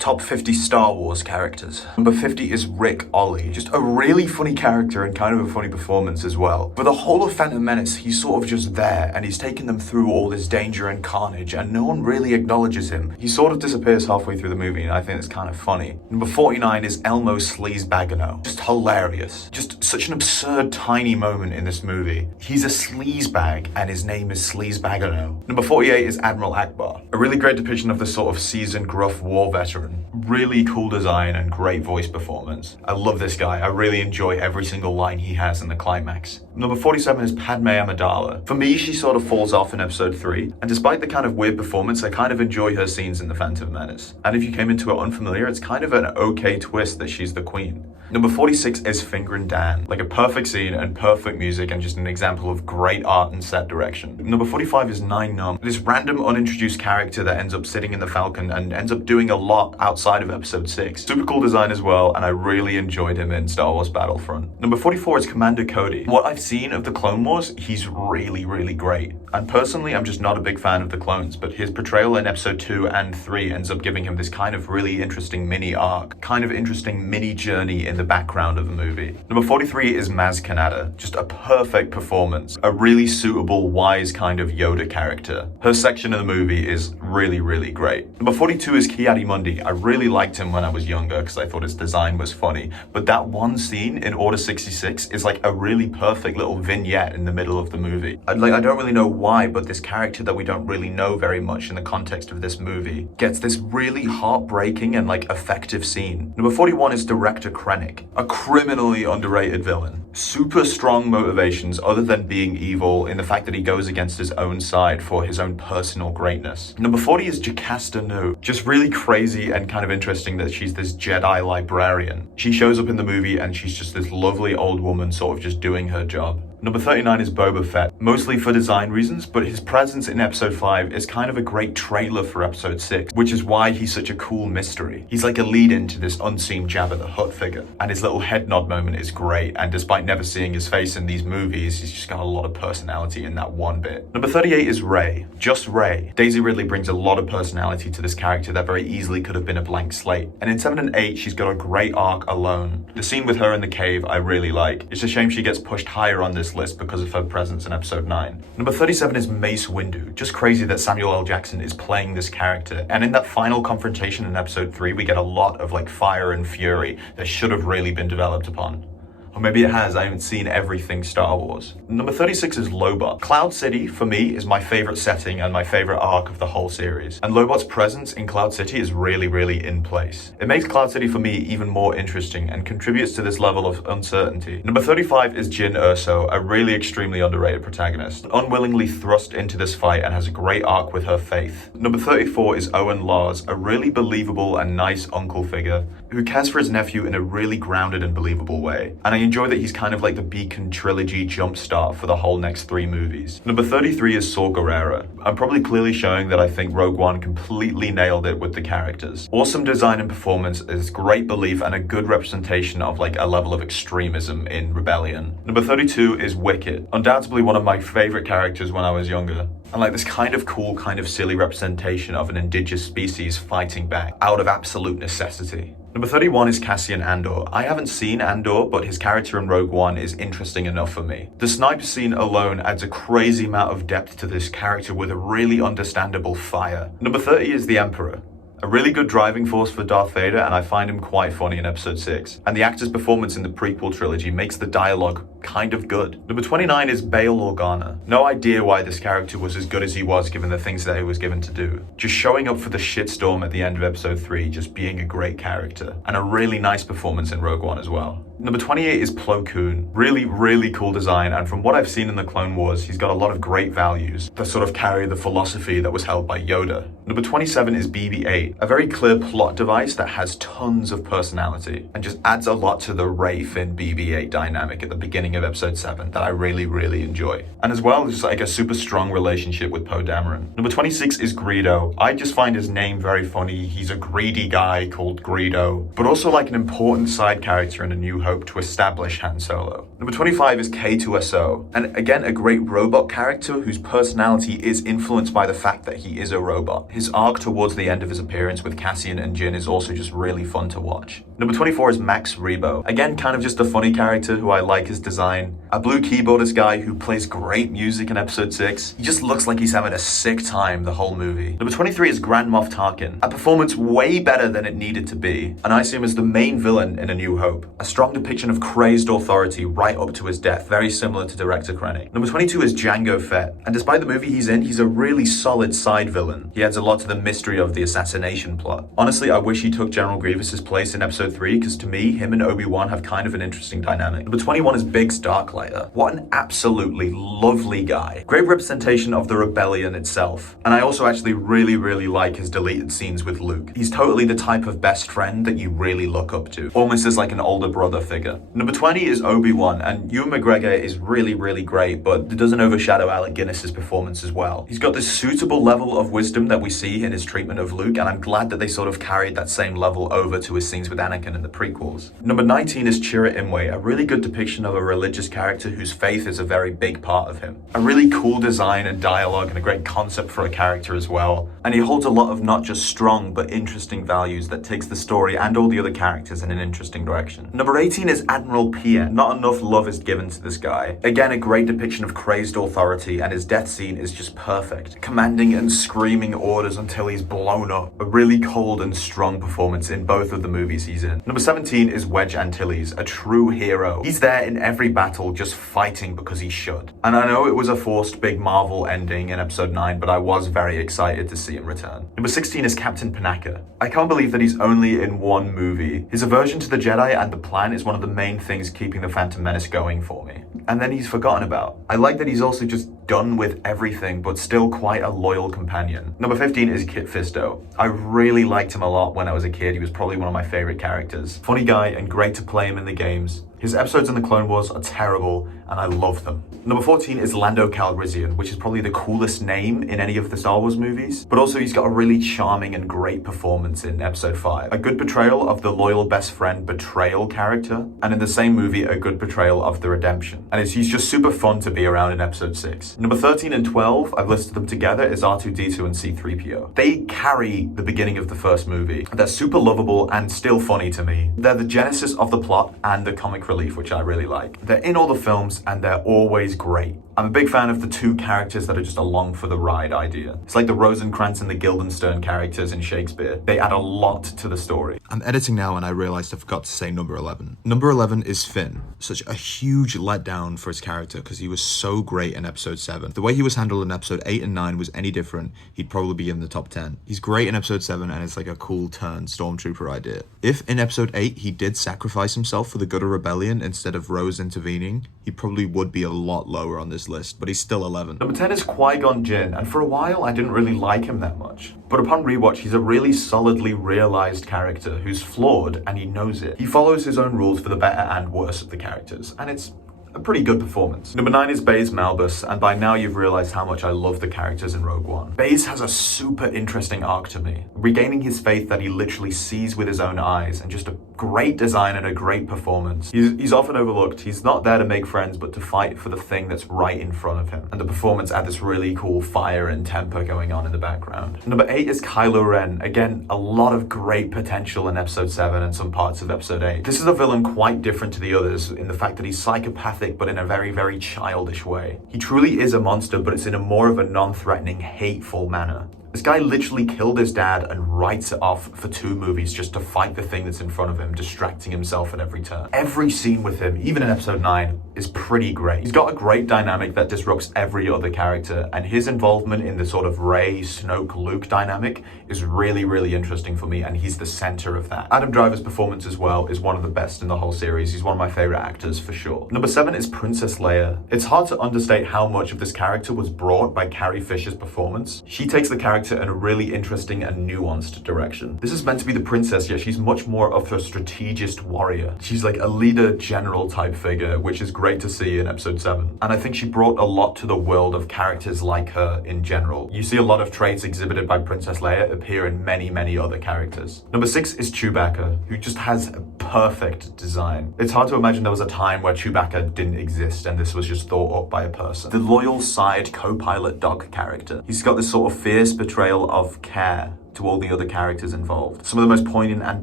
Top 50 Star Wars characters. Number 50 is Rick Ollie. Just a really funny character and kind of a funny performance as well. For the whole of Phantom Menace, he's sort of just there and he's taking them through all this danger and carnage and no one really acknowledges him. He sort of disappears halfway through the movie and I think it's kind of funny. Number 49 is Elmo Sleazebagano. Just hilarious. Just such an absurd tiny moment in this movie. He's a sleazebag and his name is Sleazebagano. Number 48 is Admiral Akbar. A really great depiction of the sort of seasoned gruff war veteran. Really cool design and great voice performance. I love this guy. I really enjoy every single line he has in the climax. Number 47 is Padme Amidala. For me, she sort of falls off in episode 3, and despite the kind of weird performance, I kind of enjoy her scenes in The Phantom Menace. And if you came into it unfamiliar, it's kind of an okay twist that she's the queen. Number 46 is Fingrin Dan. Like a perfect scene and perfect music and just an example of great art and set direction. Number 45 is Nien Nunb. This random unintroduced character that ends up sitting in the Falcon and ends up doing a lot outside of episode 6. Super cool design as well, and I really enjoyed him in Star Wars Battlefront. Number 44 is Commander Cody. What I've seen of the Clone Wars, he's really, really great. And personally, I'm just not a big fan of the clones, but his portrayal in episode 2 and 3 ends up giving him this kind of really interesting mini arc, kind of interesting mini journey in the background of the movie. Number 43 is Maz Kanata. Just a perfect performance. A really suitable, wise kind of Yoda character. Her section of the movie is really, really great. Number 42 is Ki-Adi-Mundi. I really liked him when I was younger because I thought his design was funny, but that one scene in Order 66 is like a really perfect little vignette in the middle of the movie. I don't really know why, but this character that we don't really know very much in the context of this movie gets this really heartbreaking and like effective scene. Number 41 is Director Krennic, a criminally underrated villain. Super strong motivations other than being evil in the fact that he goes against his own side for his own personal greatness. Number 40 is Jocasta Nu. Just really crazy and kind of interesting that she's this Jedi librarian. She shows up in the movie and she's just this lovely old woman sort of just doing her job. Number 39 is Boba Fett, mostly for design reasons, but his presence in episode 5 is kind of a great trailer for episode 6, which is why he's such a cool mystery. He's like a lead-in to this unseen Jabba the Hutt figure, and his little head nod moment is great, and despite never seeing his face in these movies, he's just got a lot of personality in that one bit. Number 38 is Rey, just Rey. Daisy Ridley brings a lot of personality to this character that very easily could have been a blank slate, and in 7 and 8, she's got a great arc alone. The scene with her in the cave I really like. It's a shame she gets pushed higher on this list because of her presence in episode 9. Number 37 is Mace Windu. Just crazy that Samuel L. Jackson is playing this character. And in that final confrontation in episode 3, we get a lot of like fire and fury that should have really been developed upon. Or maybe it has, I haven't seen everything Star Wars. Number 36 is Lobot. Cloud City, for me, is my favorite setting and my favorite arc of the whole series. And Lobot's presence in Cloud City is really, really in place. It makes Cloud City, for me, even more interesting and contributes to this level of uncertainty. Number 35 is Jyn Erso, a really extremely underrated protagonist. Unwillingly thrust into this fight and has a great arc with her faith. Number 34 is Owen Lars, a really believable and nice uncle figure who cares for his nephew in a really grounded and believable way. And I enjoy that he's kind of like the Beacon trilogy jumpstart for the whole next 3 movies. Number 33 is Saw Gerrera. I'm probably clearly showing that I think Rogue One completely nailed it with the characters. Awesome design and performance is great belief and a good representation of like a level of extremism in Rebellion. Number 32 is Wicket. Undoubtedly one of my favorite characters when I was younger. And like this kind of cool, kind of silly representation of an indigenous species fighting back out of absolute necessity. Number 31 is Cassian Andor. I haven't seen Andor, but his character in Rogue One is interesting enough for me. The sniper scene alone adds a crazy amount of depth to this character with a really understandable fire. Number 30 is the Emperor. A really good driving force for Darth Vader, and I find him quite funny in episode 6. And the actor's performance in the prequel trilogy makes the dialogue kind of good. Number 29 is Bail Organa. No idea why this character was as good as he was given the things that he was given to do. Just showing up for the shitstorm at the end of episode 3, just being a great character. And a really nice performance in Rogue One as well. Number 28 is Plo Koon. Really, really cool design, and from what I've seen in the Clone Wars, he's got a lot of great values that sort of carry the philosophy that was held by Yoda. Number 27 is BB-8, a very clear plot device that has tons of personality, and just adds a lot to the Rey Finn BB-8 dynamic at the beginning of episode 7 that I really, really enjoy. And as well, just like a super strong relationship with Poe Dameron. Number 26 is Greedo. I just find his name very funny. He's a greedy guy called Greedo, but also like an important side character in A New Hope to establish Han Solo. Number 25 is K2SO, and again a great robot character whose personality is influenced by the fact that he is a robot. His arc towards the end of his appearance appearance with Cassian and Jin is also just really fun to watch. Number 24 is Max Rebo. Again, kind of just a funny character who I like his design. A blue keyboardist guy who plays great music in episode 6. He just looks like he's having a sick time the whole movie. Number 23 is Grand Moff Tarkin. A performance way better than it needed to be, and I see him as the main villain in A New Hope. A strong depiction of crazed authority right up to his death, very similar to director Krennic. Number 22 is Jango Fett, and despite the movie he's in, he's a really solid side villain. He adds a lot to the mystery of the assassination plot. Honestly, I wish he took General Grievous's place in episode 3, because to me, him and Obi-Wan have kind of an interesting dynamic. Number 21 is Biggs Darklighter. What an absolutely lovely guy. Great representation of the rebellion itself. And I also actually really like his deleted scenes with Luke. He's totally the type of best friend that you really look up to, almost as like an older brother figure. Number 20 is Obi-Wan, and Ewan McGregor is really great, but it doesn't overshadow Alec Guinness's performance as well. He's got this suitable level of wisdom that we see in his treatment of Luke, and I'm glad that they sort of carried that same level over to his scenes with Anakin in the prequels. Number 19 is Chirrut Imwe, a really good depiction of a religious character whose faith is a very big part of him. A really cool design and dialogue and a great concept for a character as well. And he holds a lot of not just strong but interesting values that takes the story and all the other characters in an interesting direction. Number 18 is Admiral Pierre. Not enough love is given to this guy. Again, a great depiction of crazed authority, and his death scene is just perfect. Commanding and screaming orders until he's blown up. A really cold and strong performance in both of the movies he's in. Number 17 is Wedge Antilles, a true hero. He's there in every battle just fighting because he should. And I know it was a forced big Marvel ending in episode 9, but I was very excited to see him return. Number 16 is Captain Panaka. I can't believe that he's only in one movie. His aversion to the Jedi and the plan is one of the main things keeping the Phantom Menace going for me. And then he's forgotten about. I like that he's also just done with everything, but still quite a loyal companion. Number 15 is Kit Fisto. I really liked him a lot when I was a kid. He was probably one of my favorite characters. Funny guy and great to play him in the games. His episodes in the Clone Wars are terrible, and I love them. Number 14 is Lando Calrissian, which is probably the coolest name in any of the Star Wars movies, but also he's got a really charming and great performance in episode 5. A good portrayal of the loyal best friend betrayal character, and in the same movie, a good portrayal of the redemption. And he's just super fun to be around in episode 6. Number 13 and 12, I've listed them together, is R2-D2 and C-3PO. They carry the beginning of the first movie. They're super lovable and still funny to me. They're the genesis of the plot and the comic relief, which I really like. They're in all the films and they're always great. I'm a big fan of the two characters that are just along for the ride idea. It's like the Rosencrantz and the Guildenstern characters in Shakespeare. They add a lot to the story. I'm editing now and I realized I forgot to say number 11. Number 11 is Finn. Such a huge letdown for his character because he was so great in episode 7. The way he was handled in episode 8 and 9 was any different, he'd probably be in the top 10. He's great in episode 7 and it's like a cool turn stormtrooper idea. If in episode 8 he did sacrifice himself for the good of rebellion instead of Rose intervening, he probably would be a lot lower on this list, but he's still 11. Number 10 is Qui-Gon Jinn, and for a while I didn't really like him that much. But upon rewatch, he's a really solidly realized character who's flawed and he knows it. He follows his own rules for the better and worse of the characters, and it's a pretty good performance. Number 9 is Baze Malbus, and by now you've realized how much I love the characters in Rogue One. Baze has a super interesting arc to me, regaining his faith that he literally sees with his own eyes, and just a great design and a great performance. He's often overlooked. He's not there to make friends, but to fight for the thing that's right in front of him. And the performance had this really cool fire and temper going on in the background. Number 8 is Kylo Ren. Again, a lot of great potential in episode 7 and some parts of episode 8. This is a villain quite different to the others in the fact that he's psychopathic, but in a very childish way. He truly is a monster, but it's in a more of a non-threatening, hateful manner. This guy literally killed his dad and writes it off for 2 movies just to fight the thing that's in front of him, distracting himself at every turn. Every scene with him, even in episode 9, is pretty great. He's got a great dynamic that disrupts every other character, and his involvement in the sort of Rey, Snoke, Luke dynamic is really interesting for me, and he's the center of that. Adam Driver's performance as well is one of the best in the whole series. He's one of my favorite actors for sure. Number 7 is Princess Leia. It's hard to understate how much of this character was brought by Carrie Fisher's performance. She takes the character in a really interesting and nuanced direction. This is meant to be the princess, yet she's much more of a strategist warrior. She's like a leader general type figure, which is great to see in episode 7. And I think she brought a lot to the world of characters like her in general. You see a lot of traits exhibited by Princess Leia appear in many other characters. Number 6 is Chewbacca, who just has a perfect design. It's hard to imagine there was a time where Chewbacca didn't exist and this was just thought up by a person. The loyal side co-pilot dog character. He's got this sort of fierce betrayal of care to all the other characters involved. Some of the most poignant and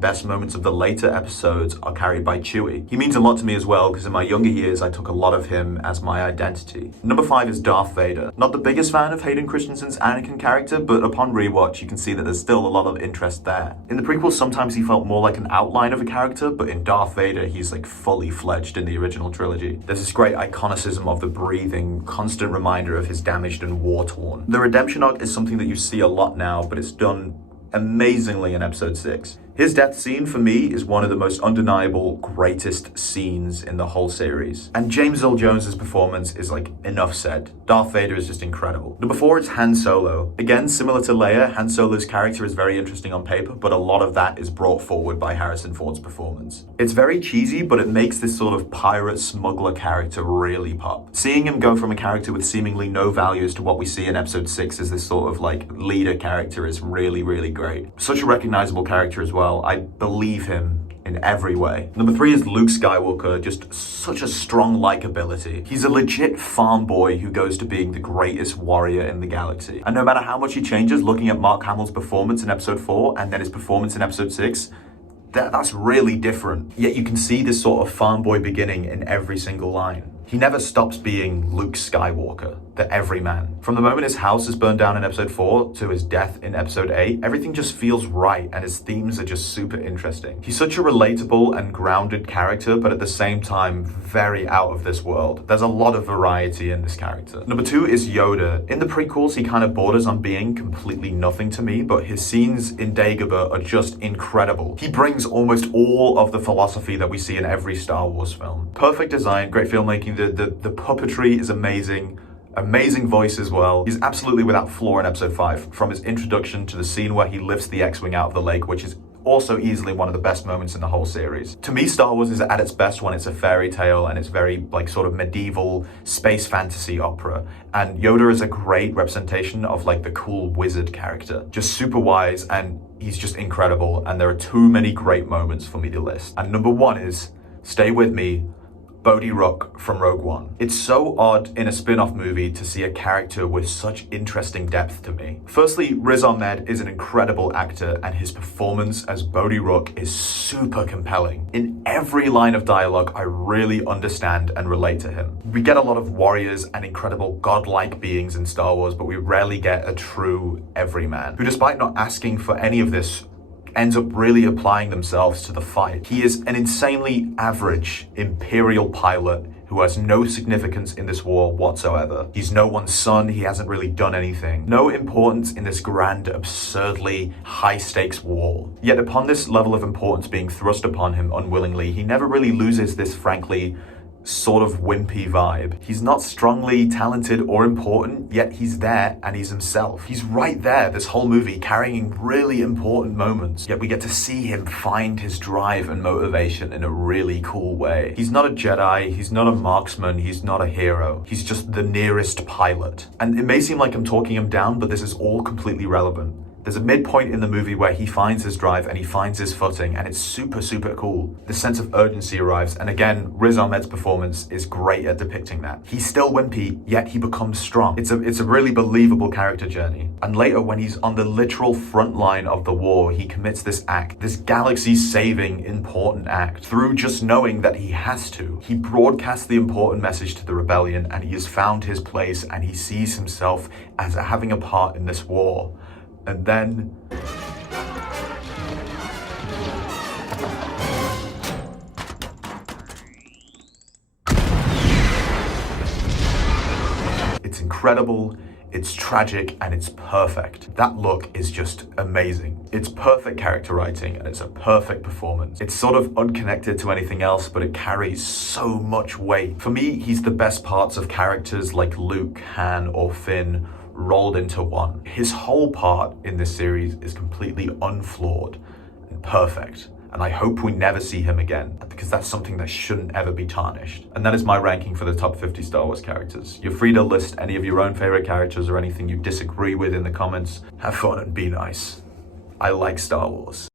best moments of the later episodes are carried by Chewie. He means a lot to me as well because in my younger years I took a lot of him as my identity. Number 5 is Darth Vader. Not the biggest fan of Hayden Christensen's Anakin character, but upon rewatch you can see that there's still a lot of interest there. In the prequels sometimes he felt more like an outline of a character, but in Darth Vader he's like fully fledged in the original trilogy. There's this great iconicism of the breathing, constant reminder of his damaged and war-torn. The redemption arc is something that you see a lot now, but it's done amazingly in episode 6. His death scene for me is one of the most undeniable, greatest scenes in the whole series. And James Earl Jones's performance is like enough said. Darth Vader is just incredible. Number 4 is Han Solo. Again, similar to Leia, Han Solo's character is very interesting on paper, but a lot of that is brought forward by Harrison Ford's performance. It's very cheesy, but it makes this sort of pirate smuggler character really pop. Seeing him go from a character with seemingly no values to what we see in episode 6 as this sort of like leader character is really, really great. Such a recognizable character as well. I believe him in every way. Number 3 is Luke Skywalker, just such a strong likability. He's a legit farm boy who goes to being the greatest warrior in the galaxy. And no matter how much he changes, looking at Mark Hamill's performance in episode 4 and then his performance in episode 6, that's really different. Yet you can see this sort of farm boy beginning in every single line. He never stops being Luke Skywalker, the everyman. From the moment his house is burned down in episode 4 to his death in episode 8, everything just feels right and his themes are just super interesting. He's such a relatable and grounded character, but at the same time, very out of this world. There's a lot of variety in this character. Number 2 is Yoda. In the prequels, he kind of borders on being completely nothing to me, but his scenes in Dagobah are just incredible. He brings almost all of the philosophy that we see in every Star Wars film. Perfect design, great filmmaking, the puppetry is amazing. Amazing voice as well. He's absolutely without flaw in episode 5, from his introduction to the scene where he lifts the X-Wing out of the lake, which is also easily one of the best moments in the whole series. To me, Star Wars is at its best when it's a fairy tale and it's very like sort of medieval space fantasy opera. And Yoda is a great representation of like the cool wizard character. Just super wise, and he's just incredible. And there are too many great moments for me to list. And number 1 is, stay with me, Bodhi Rook from Rogue One. It's so odd in a spin-off movie to see a character with such interesting depth to me. Firstly, Riz Ahmed is an incredible actor and his performance as Bodhi Rook is super compelling. In every line of dialogue, I really understand and relate to him. We get a lot of warriors and incredible godlike beings in Star Wars, but we rarely get a true everyman, who despite not asking for any of this, ends up really applying themselves to the fight. He is an insanely average Imperial pilot who has no significance in this war whatsoever. He's no one's son, he hasn't really done anything. No importance in this grand, absurdly high-stakes war. Yet upon this level of importance being thrust upon him unwillingly, he never really loses this, frankly, sort of wimpy vibe. He's not strongly talented or important, yet he's there and he's himself. He's right there this whole movie carrying really important moments, yet we get to see him find his drive and motivation in a really cool way. He's not a Jedi, he's not a marksman, he's not a hero. He's just the nearest pilot. And it may seem like I'm talking him down, but this is all completely relevant. There's a midpoint in the movie where he finds his drive and he finds his footing, and it's super, super cool. The sense of urgency arrives, and again, Riz Ahmed's performance is great at depicting that. He's still wimpy, yet he becomes strong. It's a really believable character journey. And later, when he's on the literal front line of the war, he commits this act, this galaxy-saving, important act, through just knowing that he has to. He broadcasts the important message to the rebellion, and he has found his place, and he sees himself as having a part in this war. And then it's incredible, it's tragic, and it's perfect. That look is just amazing. It's perfect character writing and it's a perfect performance. It's sort of unconnected to anything else, but it carries so much weight. For me, he's the best parts of characters like Luke, Han, or Finn rolled into one. His whole part in this series is completely unflawed and perfect. And I hope we never see him again, because that's something that shouldn't ever be tarnished. And that is my ranking for the top 50 Star Wars characters. You're free to list any of your own favorite characters or anything you disagree with in the comments. Have fun and be nice. I like Star Wars.